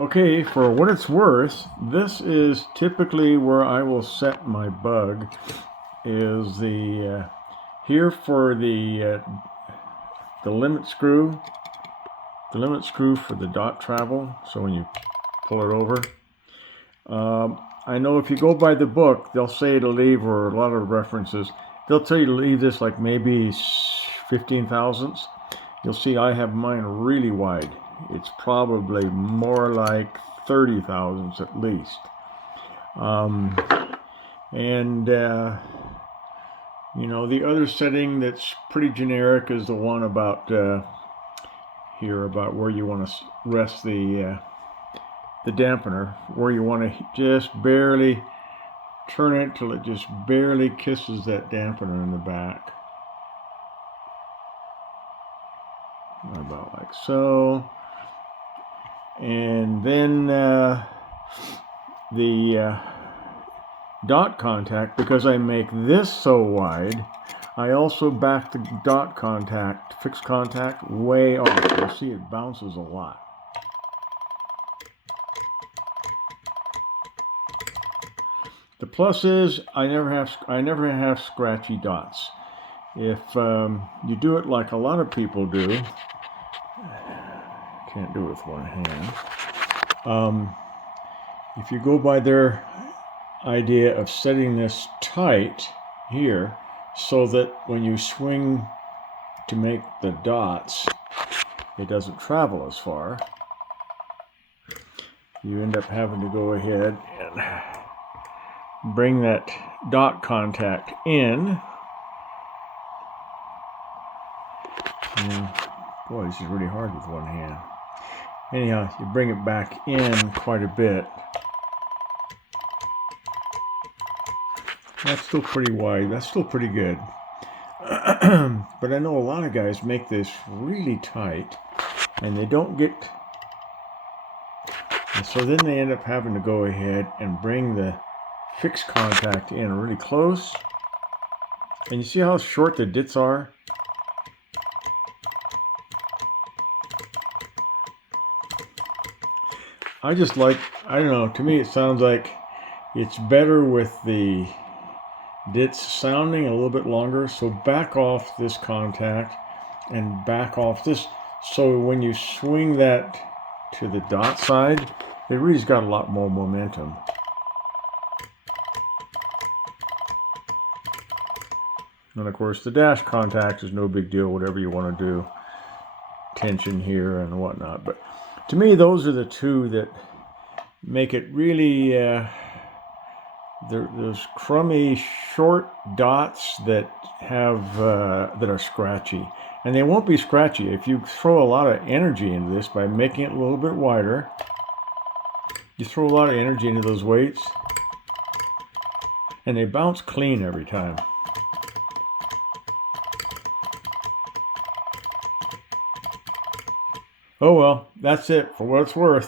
Okay, for what it's worth, this is typically where I will set my bug. Is the here for the limit screw, for the dot travel. So when you pull it over, I know if you go by the book, they'll say to leave, or a lot of references, they'll tell you to leave this like maybe 15 thousandths. You'll see I have mine really wide. It's probably more like 30 thousandths at least. You know, the other setting that's pretty generic is the one about here, about where you want to rest the dampener, where you want to just barely turn it till it just barely kisses that dampener in the back. About like so. And then the dot contact, because I make this so wide, I also back the dot contact, fixed contact, way off. You'll see it bounces a lot. The plus is I never have scratchy dots. If you do it like a lot of people do, can't do it with one hand. If you go by their idea of setting this tight here, so that when you swing to make the dots, it doesn't travel as far, you end up having to go ahead and bring that dot contact in. And boy, this is really hard with one hand. Anyhow, you bring it back in quite a bit. That's still pretty wide. That's still pretty good. But I know a lot of guys make this really tight, and they don't get... And so then they end up having to go ahead and bring the fixed contact in really close. And you see how short the dits are? I just like, I don't know, to me it sounds like it's better with the dits sounding a little bit longer. So back off this contact and back off this. So when you swing that to the dot side, it really's got a lot more momentum. And of course the dash contact is no big deal, whatever you want to do. Tension here and whatnot. But to me, those are the two that make it really, there's crummy short dots that have, that are scratchy. And they won't be scratchy if you throw a lot of energy into this by making it a little bit wider. You throw a lot of energy into those weights, and they bounce clean every time. Oh well, that's it for what it's worth.